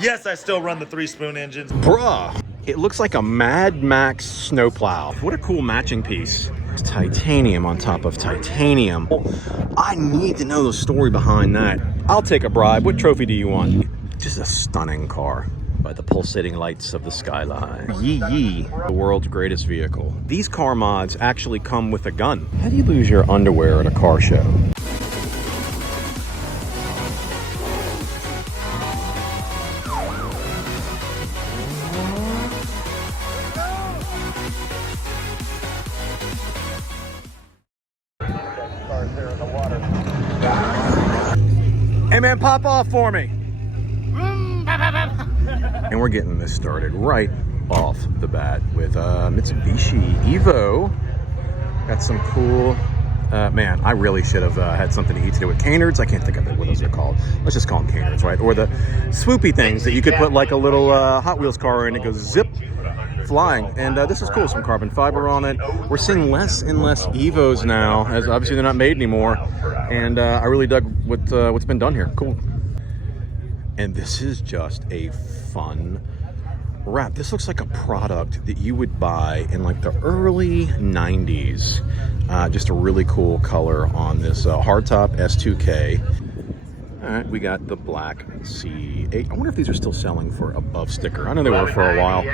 Yes, I still run the 3-spoon engines. Bruh, it looks like a Mad Max snowplow. What a cool matching piece. It's titanium on top of titanium. I need to know the story behind that. I'll take a bribe. What trophy do you want? Just a stunning car by the pulsating lights of the skyline. Yee Yee, the world's greatest vehicle. These car mods actually come with a gun. How do you lose your underwear at a car show? Hey man, pop off for me. And we're getting this started right off the bat with Mitsubishi Evo. Got some cool, man, I really should have had something to eat today with canards. I can't think of it, what those are called. Let's just call them canards, right? Or the swoopy things that you could put like a little Hot Wheels car in. It goes zip, flying. And this is cool, some carbon fiber on it. We're seeing less and less Evos now, as obviously they're not made anymore. And I really dug what's been done here. Cool. And this is just a fun wrap. This looks like a product that you would buy in like the early 90s. Just a really cool color on this hardtop S2K. All right, we got the black C8. I wonder if these are still selling for above sticker. I know they were for a while.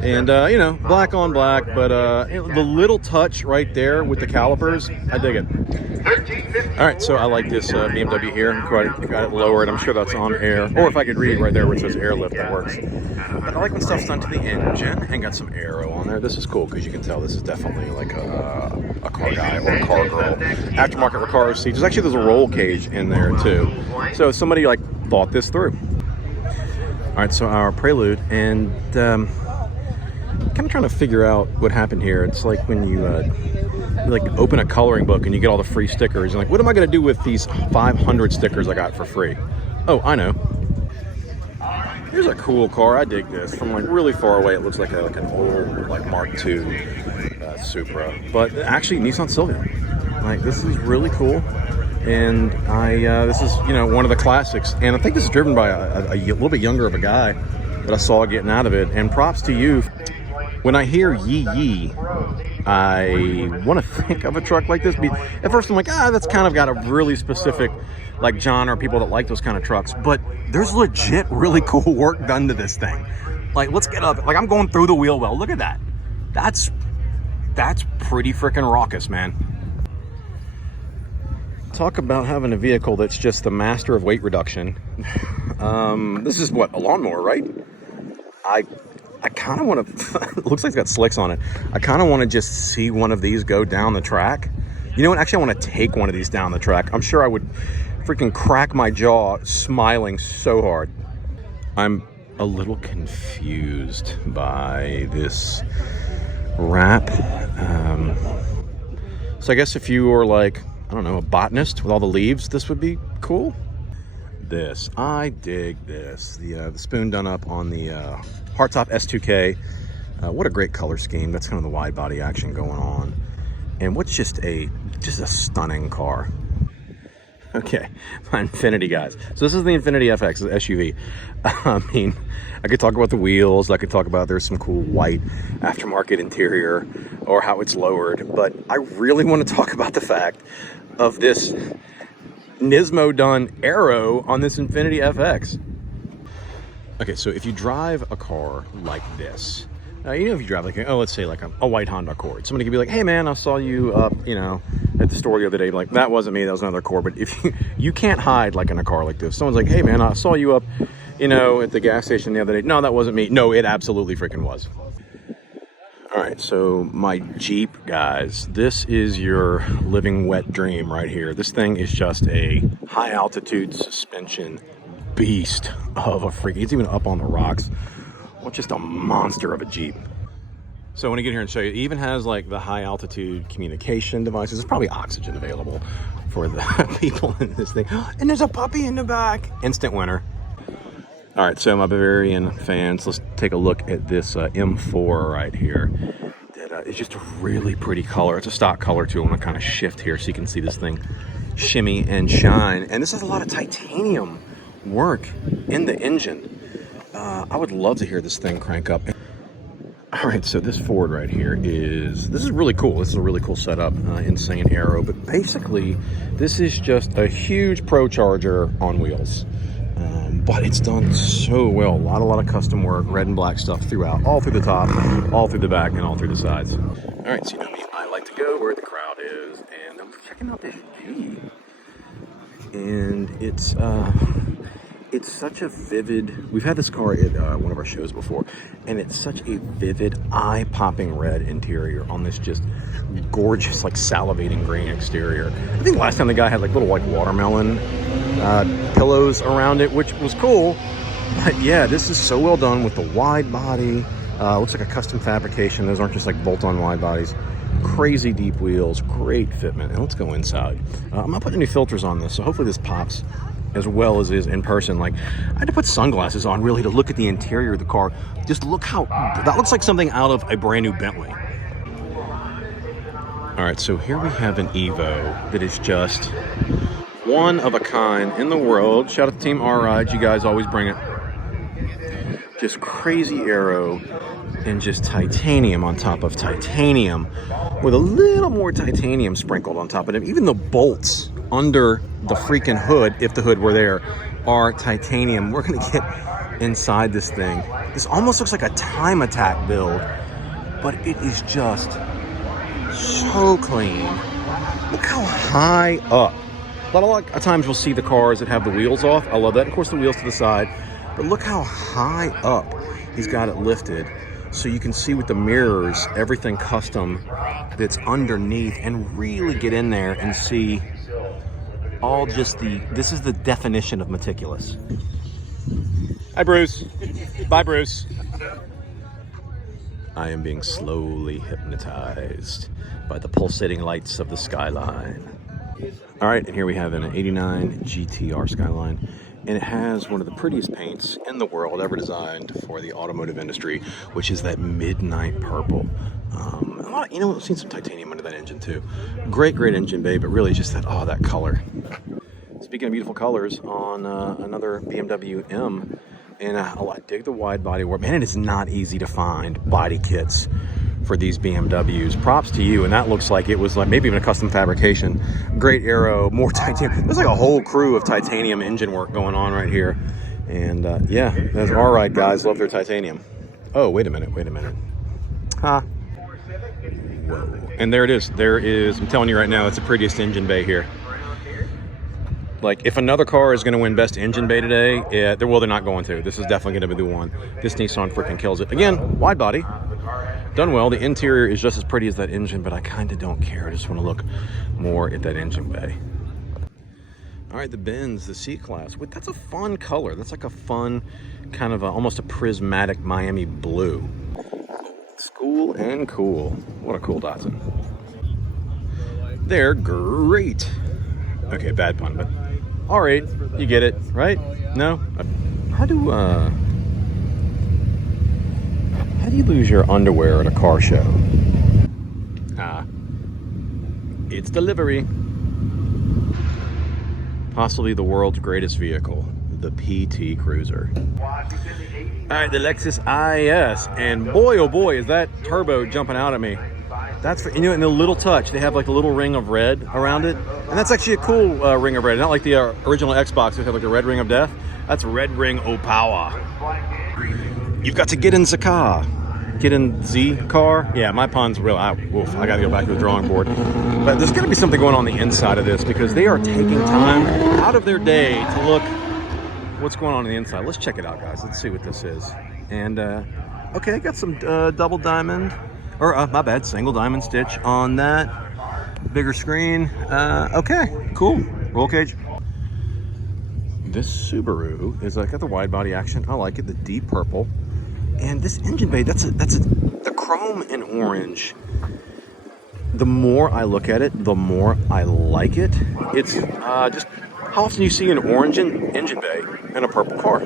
And, you know, black on black, but the little touch right there with the calipers, I dig it. All right, so I like this BMW here. Got it lowered. I'm sure that's on air. Or if I could read right there where it says airlift, that works. But I like when stuff's done to the engine and got some aero on there. This is cool because you can tell this is definitely like a car guy or a car girl. Aftermarket for cars. See, there's a roll cage in there too. So somebody like thought this through. All right, so our prelude, and kind of trying to figure out what happened here. It's like when you like open a coloring book and you get all the free stickers. You're like, what am I going to do with these 500 stickers I got for free? Oh, I know. Here's a cool car. I dig this. From like really far away, it looks like an old like Mark II Supra, but actually Nissan Silvia. Like, this is really cool. And this is, you know, one of the classics. And I think this is driven by a little bit younger of a guy that I saw getting out of it. And props to you. When I hear Yee Yee, I want to think of a truck like this. At first I'm like, that's kind of got a really specific like genre, people that like those kind of trucks. But there's legit really cool work done to this thing. Like, let's get up. Like, I'm going through the wheel well. Look at that. That's pretty freaking raucous, man. Talk about having a vehicle that's just the master of weight reduction. This is what, a lawnmower, right? I kind of want to, it looks like it's got slicks on it. I kind of want to just see one of these go down the track. You know what? Actually, I want to take one of these down the track. I'm sure I would freaking crack my jaw smiling so hard. I'm a little confused by this wrap. So I guess if you were like, I don't know, a botanist with all the leaves, this would be cool. This, I dig this. The spoon done up on the hardtop S2K. What a great color scheme. That's kind of the wide body action going on. And what's just a stunning car. Okay, my Infiniti, guys. So this is the Infiniti FX, the SUV. I mean, I could talk about the wheels. I could talk about there's some cool white aftermarket interior or how it's lowered. But I really want to talk about the fact of this Nismo done aero on this Infiniti FX. Okay, so if you drive a car like this, you know, if you drive like, let's say like a white Honda Accord, somebody could be like, hey man, I saw you up, you know, at the store the other day. Like, that wasn't me, that was another Accord. But if you can't hide like in a car like this. Someone's like, hey man, I saw you up, you know, at the gas station the other day. No, that wasn't me. No, it absolutely freaking was. All right, so my Jeep, guys, this is your living wet dream right here. This thing is just a high altitude suspension beast of a freak. It's even up on the rocks. Well, just a monster of a Jeep. So when I get here and show you, it even has like the high altitude communication devices. There's probably oxygen available for the people in this thing. And there's a puppy in the back. Instant winner. All right, so my Bavarian fans, let's take a look at this M4 right here. That is just a really pretty color. It's a stock color too. I'm gonna kind of shift here so you can see this thing shimmy and shine. And this has a lot of titanium work in the engine. I would love to hear this thing crank up. All right, so this Ford right here this is really cool. This is a really cool setup, insane aero, but basically this is just a huge Pro Charger on wheels. But it's done so well. A lot of custom work, red and black stuff throughout, all through the top, all through the back, and all through the sides. All right, so you know me, I like to go where the crowd is, and I'm checking out this G. And it's such a vivid, we've had this car at one of our shows before, and it's such a vivid, eye-popping red interior on this just gorgeous, like salivating green exterior. I think last time the guy had like little like watermelon pillows around it, which was cool. But yeah, this is so well done with the wide body. Looks like a custom fabrication. Those aren't just like bolt-on wide bodies. Crazy deep wheels, great fitment. And let's go inside. I'm not putting any filters on this, so hopefully this pops as well as is in person. Like, I had to put sunglasses on really to look at the interior of the car. Just look how, that looks like something out of a brand new Bentley. All right, so here we have an Evo that is just one of a kind in the world. Shout out to Team R-Ride, you guys always bring it. Just crazy aero and just titanium on top of titanium with a little more titanium sprinkled on top of it. Even the bolts under the freaking hood, if the hood were there, are titanium. We're gonna get inside this thing. This almost looks like a Time Attack build, but it is just so clean. Look how high up. A lot of times we'll see the cars that have the wheels off. I love that. Of course, the wheels to the side. But look how high up he's got it lifted. So you can see with the mirrors, everything custom that's underneath, and really get in there and see all just this is the definition of meticulous. Hi, Bruce. Bye, Bruce. I am being slowly hypnotized by the pulsating lights of the Skyline. All right, and here we have an 89 Gtr Skyline, and it has one of the prettiest paints in the world ever designed for the automotive industry, which is that midnight purple. You know, we've seen some titanium under that engine too. Great engine bay, but really just that color. Speaking of beautiful colors, on another BMW M, and I dig the wide body work. Man, it is not easy to find body kits for these BMWs. Props to you, and that looks like it was like maybe even a custom fabrication. Great aero, more titanium. There's like a whole crew of titanium engine work going on right here. And yeah, that's all right, guys. Love their titanium. Oh, wait a minute. Huh? Whoa. And there it is. There is, I'm telling you right now, it's the prettiest engine bay here. Like, if another car is going to win best engine bay today, they're not going to. This is definitely going to be the one. This Nissan freaking kills it. Again, wide body. Done well. The interior is just as pretty as that engine, but I kind of don't care. I just want to look more at that engine bay. All right, the Benz, the C-Class. That's a fun color. That's like a fun, kind of almost a prismatic Miami blue. It's cool and cool. What a cool Datsun. They're great. Okay, bad pun, but all right, you get it, right? No? How do you lose your underwear at a car show? It's delivery. Possibly the world's greatest vehicle, the PT Cruiser. All right, the Lexus IS, and boy, oh boy, is that turbo jumping out at me. That's for, you know, in the little touch, they have like a little ring of red around it, and that's actually a cool ring of red. Not like the original Xbox, which had like a red ring of death. That's red ring o' power. You've got to get in the car. Get in the car. Yeah, my pun's real. I got to go back to the drawing board. But there's going to be something going on the inside of this, because they are taking time out of their day to look what's going on the inside. Let's check it out, guys. Let's see what this is. And okay, I got some double diamond, or my bad, single diamond stitch on that. Bigger screen. Okay, cool. Roll cage. This Subaru is got the wide body action. I like it. The deep purple. And this engine bay, the chrome and orange. The more I look at it, the more I like it. It's just how often you see an orange engine bay in a purple car.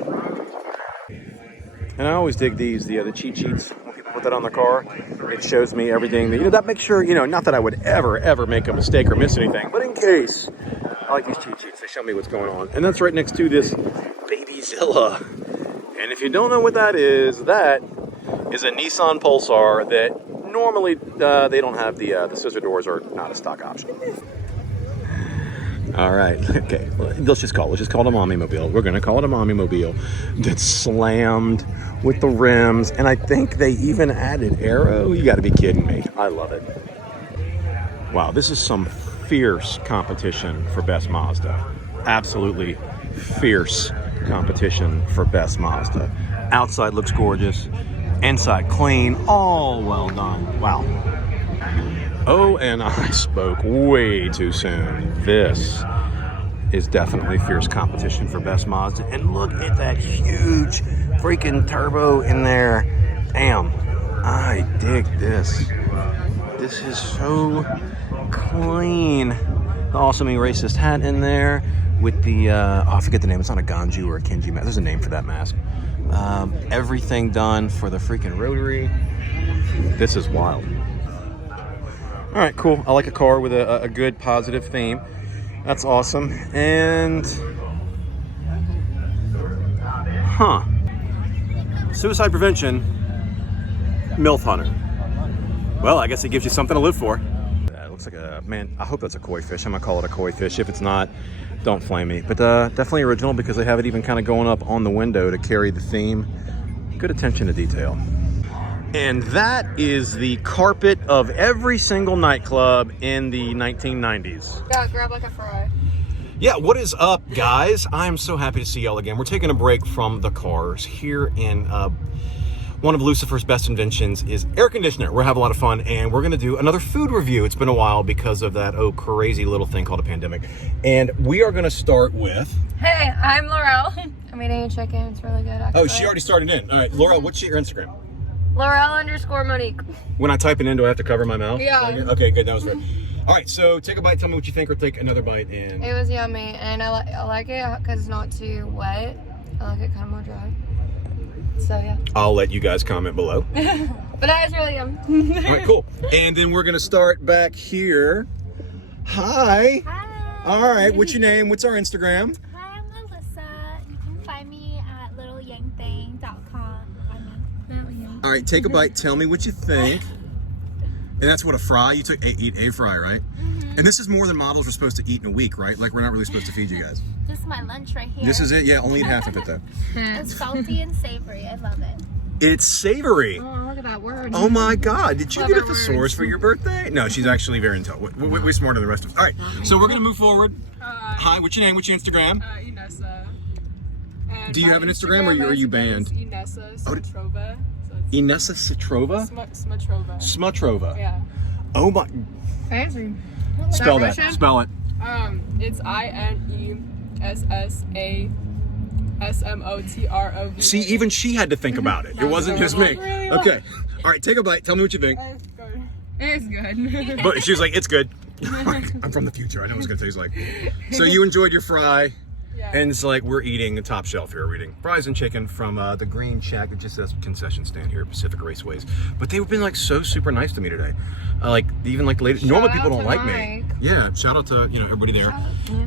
And I always dig these, the cheat sheets. When people put that on the car, it shows me everything. That makes sure, not that I would ever make a mistake or miss anything, but in case, I like these cheat sheets. They show me what's going on. And that's right next to this Babyzilla. And if you don't know what that is a Nissan Pulsar that normally they don't have the scissor doors, are not a stock option. All right, okay, let's just call it a mommy mobile. We're gonna call it a mommy mobile that's slammed with the rims, and I think they even added aero. You gotta be kidding me. I love it. Wow, this is some fierce competition for best Mazda. Absolutely fierce competition for best Mazda. Outside looks gorgeous, inside clean, all well done. Wow. Oh, and I spoke way too soon. This is definitely fierce competition for best Mazda. And look at that huge freaking turbo in there. Damn, I dig this. This is so clean. The awesomely racist hat in there with the, I forget the name. It's not a Ganju or a Kenji mask. There's a name for that mask. Everything done for the freaking rotary. This is wild. All right, cool. I like a car with a good positive theme. That's awesome. And, suicide prevention, MILF hunter. Well, I guess it gives you something to live for. It looks like a, man, I hope that's a koi fish. I'm gonna call it a koi fish. If it's not, don't flame me. But definitely original because they have it even kind of going up on the window to carry the theme. Good attention to detail. And that is the carpet of every single nightclub in the 1990s. Yeah, grab like a fry. Yeah, what is up, guys? I'm so happy to see y'all again. We're taking a break from the cars here in one of Lucifer's best inventions is air conditioner. We're having a lot of fun, and we're gonna do another food review. It's been a while because of that, crazy little thing called a pandemic. And we are gonna start with... Hey, I'm Laurel. I'm eating a chicken. It's really good, actually. Oh, she already started in. All right, Laurel, what's your Instagram? Laurel_Monique. When I type it in, do I have to cover my mouth? Yeah. Okay, good, that was good. All right, so take a bite, tell me what you think, or take another bite in. It was yummy, and I like it because it's not too wet. I like it kind of more dry. So, yeah. I'll let you guys comment below. But that is really yum. All right, cool. And then we're gonna start back here. Hi. Hi. All right, what's your name? What's our Instagram? Hi, I'm Melissa. You can find me at littleyangthing.com. All right, take a bite, tell me what you think. And that's what, a fry? You eat a fry, right? Mm-hmm. And this is more than models are supposed to eat in a week, right? Like, we're not really supposed to feed you guys. This is my lunch right here. This is it? Yeah, only eat half of it, though. It's salty and savory. I love it. It's savory. Oh, look at that word. Oh my God, did you get a Clever thesaurus words. for your birthday? No, she's actually very intelligent. Way smarter than the rest of us. All right, so we're gonna move forward. Hi, what's your name? What's your Instagram? Inessa. And Do you my have an Instagram or are you banned? Inessa Smatrova. So Inessa Citrova? Smatrova. Smatrova. Yeah. Oh my, Fancy. spell that, Russian? spell it. It's INESSASMOTROV. See, even she had to think about it. It wasn't just me. Okay, all right, take a bite, tell me what you think. It's good. But she was like, it's good. I'm from the future, I know what it's gonna taste like. So you enjoyed your fry? Yeah. And it's like we're eating a top shelf here. We're eating fries and chicken from the Green Shack. It just says concession stand here at Pacific Raceways. But they've been like so super nice to me today. Like even like ladies. Normally Shout people out don't to like me. Mike. Yeah. Shout out to everybody there.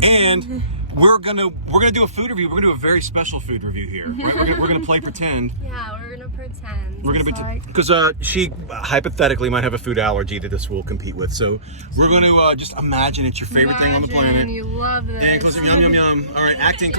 And we're gonna do a food review. We're gonna do a very special food review here. Right? We're gonna play pretend. Yeah, we're gonna pretend. We're gonna be because she hypothetically might have a food allergy that this will compete with. So we're gonna just imagine it's your favorite thing on the planet. You love this. And close it, yum yum yum. All right, acting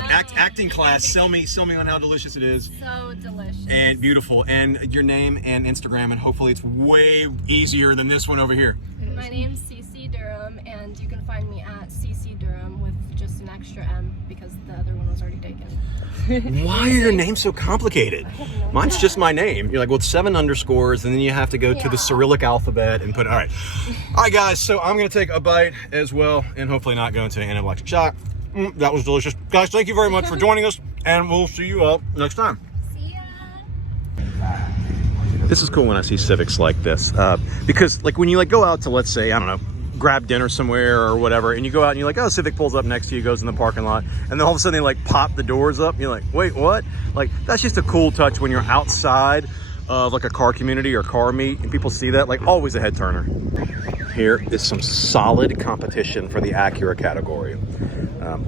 class. Sell me on how delicious it is. So delicious. And beautiful. And your name and Instagram, and hopefully it's way easier than this one over here. My name's Cece Durham, and you can find me at Cece Durham with just an extra M because the other one was already taken. Why are your names so complicated? Mine's just my name. You're like, well, it's 7 underscores, and then you have to go to the Cyrillic alphabet and put. All right, guys. So I'm gonna take a bite as well, and hopefully not go into an anaphylactic shock. That was delicious, guys. Thank you very much for joining us, and we'll see you all next time. See ya. This is cool when I see Civics like this, because like when you like go out to, let's say, I don't know, grab dinner somewhere or whatever, and you go out and you're like, oh, Civic pulls up next to you, goes in the parking lot, and then all of a sudden they like pop the doors up, and you're like, wait, what? Like, that's just a cool touch when you're outside of like a car community or car meet, and people see that, like, always a head turner. Here is some solid competition for the Acura category.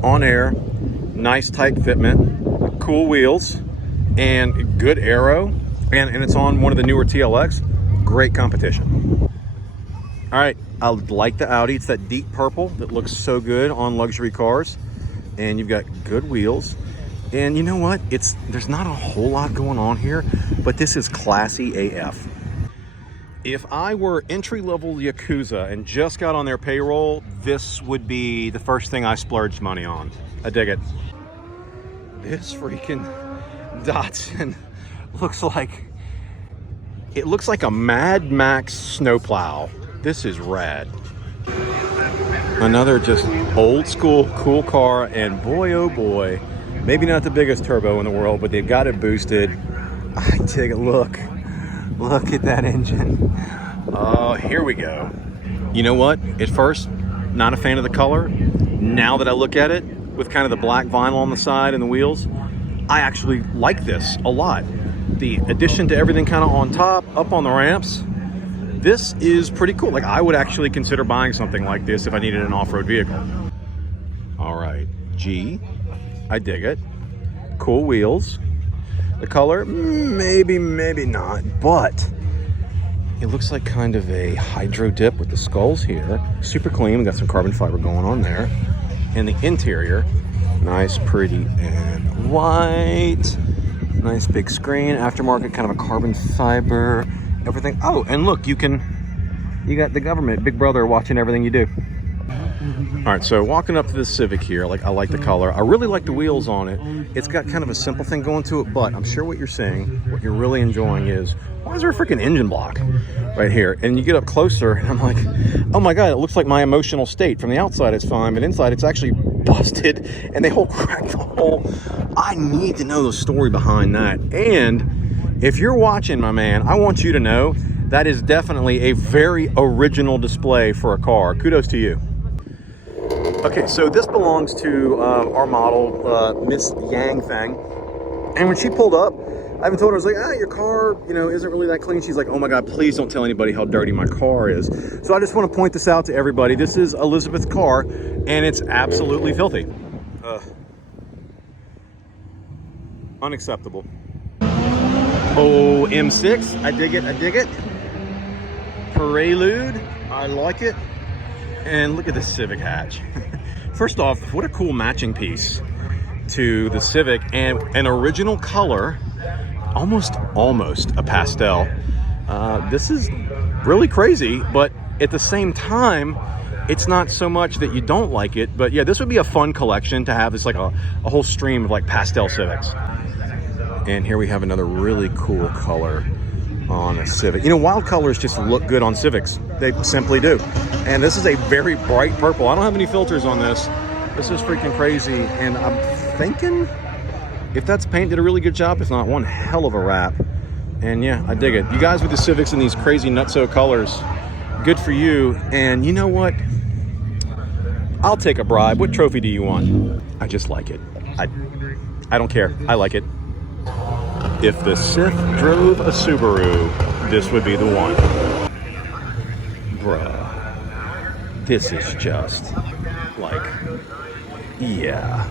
On air, nice tight fitment, cool wheels, and good aero, and it's on one of the newer TLX. Great competition. All right, I like the Audi. It's that deep purple that looks so good on luxury cars, and you've got good wheels. And you know what? There's not a whole lot going on here, but this is classy AF. If I were entry-level Yakuza and just got on their payroll, this would be the first thing I splurged money on. I dig it. This freaking Datsun looks like a Mad Max snowplow. This is rad. Another just old school cool car, and boy oh boy, maybe not the biggest turbo in the world, but they've got it boosted. I dig it. Look at that engine. Oh, here we go. You know what? At first, not a fan of the color. Now that I look at it with kind of the black vinyl on the side and the wheels, I actually like this a lot. The addition to everything kind of on top, up on the ramps, this is pretty cool. Like, I would actually consider buying something like this if I needed an off-road vehicle. All right, G, I dig it. Cool wheels. The color, maybe not, but it looks like kind of a hydro dip with the skulls here. Super clean, we got some carbon fiber going on there. And the interior, nice, pretty, and white. Nice big screen, aftermarket, kind of a carbon fiber, everything. Oh, and look, you got the government, Big Brother, watching everything you do. All right, so walking up to this Civic here, I like the color. I really like the wheels on it. It's got kind of a simple thing going to it, but I'm sure what you're seeing, what you're really enjoying is, why is there a freaking engine block right here? And you get up closer, and I'm like, oh my God, it looks like my emotional state. From the outside, it's fine, but inside, it's actually busted, and they cracked the hole. I need to know the story behind that. And if you're watching, my man, I want you to know that is definitely a very original display for a car. Kudos to you. Okay, so this belongs to our model, Miss Yang Thing. And when she pulled up, I even told her, I was like, your car, isn't really that clean. She's like, oh my God, please don't tell anybody how dirty my car is. So I just want to point this out to everybody. This is Elizabeth's car, and it's absolutely filthy. Unacceptable. Oh, M6, I dig it. Prelude, I like it. And look at this Civic hatch. First off, what a cool matching piece to the Civic, and an original color, almost a pastel. This is really crazy, but at the same time, it's not so much that you don't like it, but yeah, this would be a fun collection to have. This like a whole stream of like pastel Civics. And here we have another really cool color on a Civic. Wild colors just look good on Civics. They simply do. And this is a very bright purple. I don't have any filters on this. This is freaking crazy. And I'm thinking if that's paint, did a really good job. If not, one hell of a wrap. And yeah, I dig it. You guys with the Civics in these crazy nutso colors, good for you. And you know what? I'll take a bribe. What trophy do you want? I just like it. I don't care. I like it. If the Sith drove a Subaru, this would be the one. Bruh. This is just like, yeah.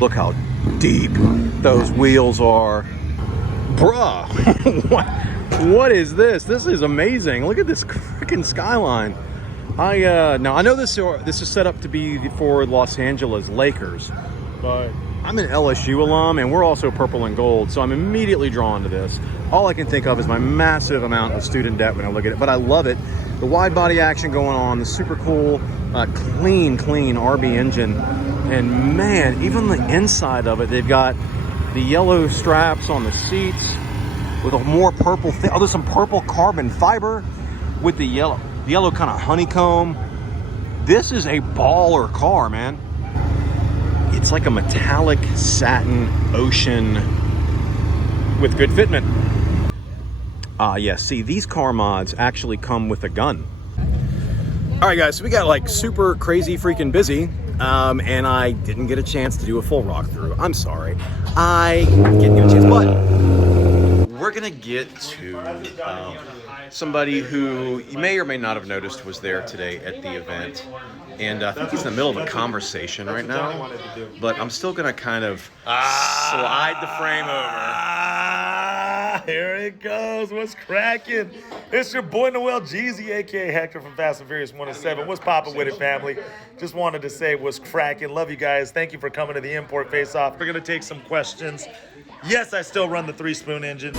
Look how deep those wheels are. Bruh. What is this? This is amazing. Look at this freaking Skyline. Now I know this is set up to be for Los Angeles Lakers, but I'm an LSU alum, and we're also purple and gold, so I'm immediately drawn to this. All I can think of is my massive amount of student debt when I look at it, but I love it. The wide body action going on, the super cool, clean RB engine, and man, even the inside of it, they've got the yellow straps on the seats with a more purple thing. Oh, there's some purple carbon fiber with the yellow kind of honeycomb. This is a baller car, man. It's like a metallic satin ocean with good fitment. Yeah, see, these car mods actually come with a gun. All right, guys, so we got like super crazy freaking busy, and I didn't get a chance to do a full rock through. I'm sorry. I didn't get a chance, but we're gonna get to somebody who you may or may not have noticed was there today at the event. And I think he's in the middle of a conversation right now, but I'm still gonna kind of slide the frame over. Here it goes. What's cracking? It's your boy Noel Jeezy, aka Hector from Fast and Furious 107. What's poppin' with it, family? Just wanted to say what's cracking. Love you guys. Thank you for coming to the Import Face Off. We're gonna take some questions. Yes, I still run the 3-spoon engine.